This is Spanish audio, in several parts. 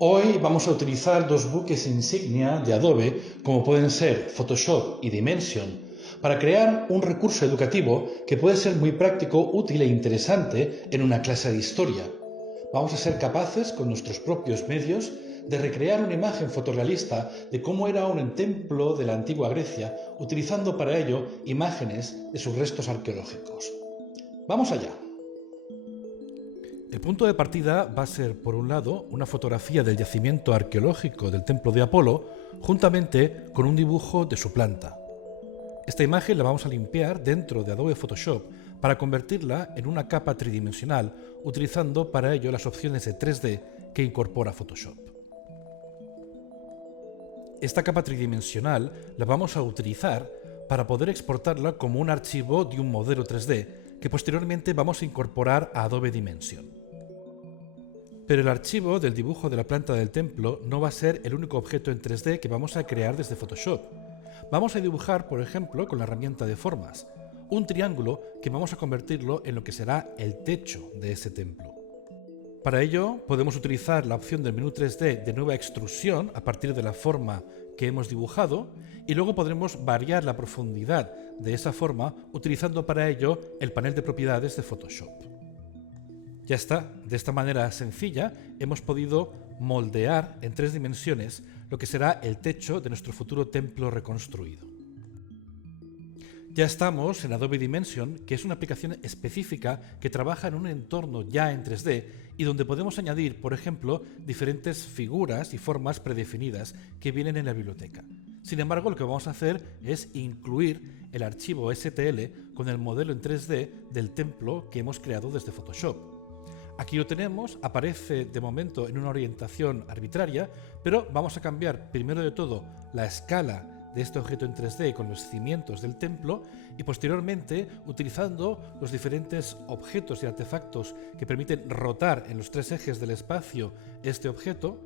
Hoy vamos a utilizar dos buques insignia de Adobe, como pueden ser Photoshop y Dimension, para crear un recurso educativo que puede ser muy práctico, útil e interesante en una clase de historia. Vamos a ser capaces, con nuestros propios medios, de recrear una imagen fotorrealista de cómo era un templo de la antigua Grecia, utilizando para ello imágenes de sus restos arqueológicos. ¡Vamos allá! El punto de partida va a ser, por un lado, una fotografía del yacimiento arqueológico del templo de Apolo, juntamente con un dibujo de su planta. Esta imagen la vamos a limpiar dentro de Adobe Photoshop para convertirla en una capa tridimensional, utilizando para ello las opciones de 3D que incorpora Photoshop. Esta capa tridimensional la vamos a utilizar para poder exportarla como un archivo de un modelo 3D que posteriormente vamos a incorporar a Adobe Dimension. Pero el archivo del dibujo de la planta del templo no va a ser el único objeto en 3D que vamos a crear desde Photoshop. Vamos a dibujar, por ejemplo, con la herramienta de formas, un triángulo que vamos a convertirlo en lo que será el techo de ese templo. Para ello podemos utilizar la opción del menú 3D de nueva extrusión a partir de la forma que hemos dibujado y luego podremos variar la profundidad de esa forma utilizando para ello el panel de propiedades de Photoshop. Ya está, de esta manera sencilla hemos podido moldear en 3 dimensiones lo que será el techo de nuestro futuro templo reconstruido. Ya estamos en Adobe Dimension, que es una aplicación específica que trabaja en un entorno ya en 3D y donde podemos añadir, por ejemplo, diferentes figuras y formas predefinidas que vienen en la biblioteca. Sin embargo, lo que vamos a hacer es incluir el archivo STL con el modelo en 3D del templo que hemos creado desde Photoshop. Aquí lo tenemos, aparece de momento en una orientación arbitraria, pero vamos a cambiar primero de todo la escala de este objeto en 3D con los cimientos del templo y posteriormente, utilizando los diferentes objetos y artefactos que permiten rotar en los 3 ejes del espacio este objeto,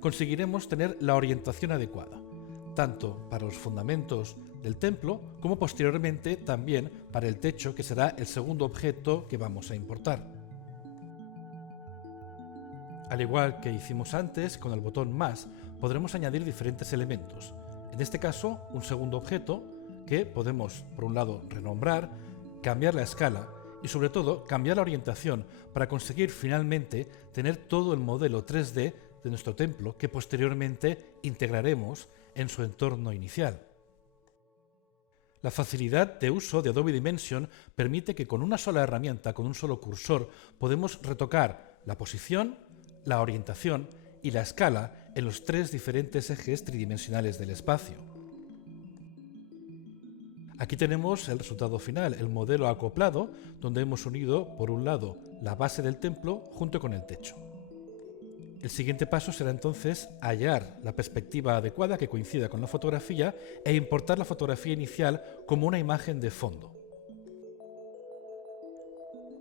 conseguiremos tener la orientación adecuada, tanto para los fundamentos del templo como posteriormente también para el techo, que será el segundo objeto que vamos a importar. Al igual que hicimos antes, con el botón más podremos añadir diferentes elementos. En este caso, un segundo objeto que podemos, por un lado, renombrar, cambiar la escala y sobre todo cambiar la orientación para conseguir finalmente tener todo el modelo 3D de nuestro templo que posteriormente integraremos en su entorno inicial. La facilidad de uso de Adobe Dimension permite que con una sola herramienta, con un solo cursor, podemos retocar la posición, la orientación y la escala en los 3 diferentes ejes tridimensionales del espacio. Aquí tenemos el resultado final, el modelo acoplado, donde hemos unido, por un lado, la base del templo junto con el techo. El siguiente paso será entonces hallar la perspectiva adecuada que coincida con la fotografía e importar la fotografía inicial como una imagen de fondo.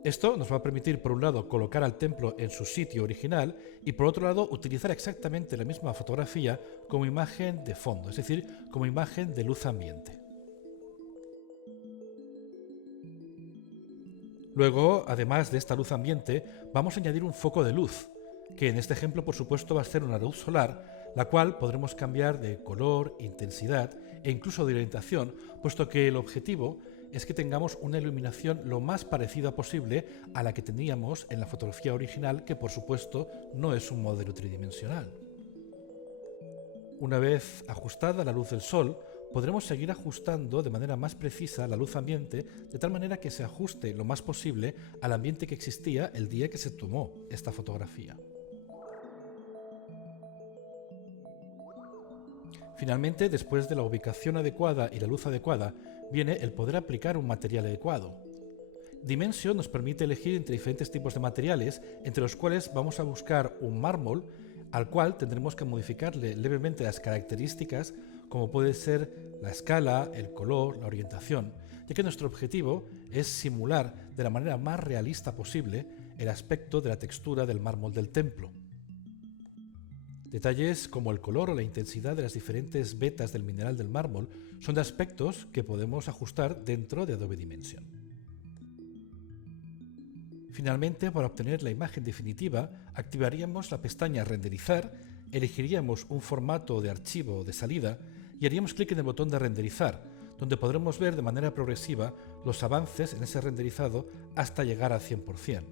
Esto nos va a permitir, por un lado, colocar al templo en su sitio original y, por otro lado, utilizar exactamente la misma fotografía como imagen de fondo, es decir, como imagen de luz ambiente. Luego, además de esta luz ambiente, vamos a añadir un foco de luz, que en este ejemplo, por supuesto, va a ser una luz solar, la cual podremos cambiar de color, intensidad e incluso de orientación, puesto que el objetivo es que tengamos una iluminación lo más parecida posible a la que teníamos en la fotografía original, que por supuesto no es un modelo tridimensional. Una vez ajustada la luz del sol, podremos seguir ajustando de manera más precisa la luz ambiente, de tal manera que se ajuste lo más posible al ambiente que existía el día que se tomó esta fotografía. Finalmente, después de la ubicación adecuada y la luz adecuada, viene el poder aplicar un material adecuado. Dimension nos permite elegir entre diferentes tipos de materiales, entre los cuales vamos a buscar un mármol al cual tendremos que modificarle levemente las características, como puede ser la escala, el color, la orientación, ya que nuestro objetivo es simular de la manera más realista posible el aspecto de la textura del mármol del templo. Detalles como el color o la intensidad de las diferentes vetas del mineral del mármol son de aspectos que podemos ajustar dentro de Adobe Dimension. Finalmente, para obtener la imagen definitiva, activaríamos la pestaña Renderizar elegiríamos un formato de archivo de salida y haríamos clic en el botón de renderizar, donde podremos ver de manera progresiva los avances en ese renderizado hasta llegar al 100%.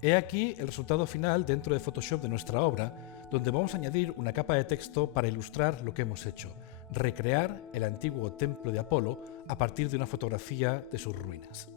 He aquí el resultado final dentro de Photoshop de nuestra obra, donde vamos a añadir una capa de texto para ilustrar lo que hemos hecho, recrear el antiguo templo de Apolo a partir de una fotografía de sus ruinas.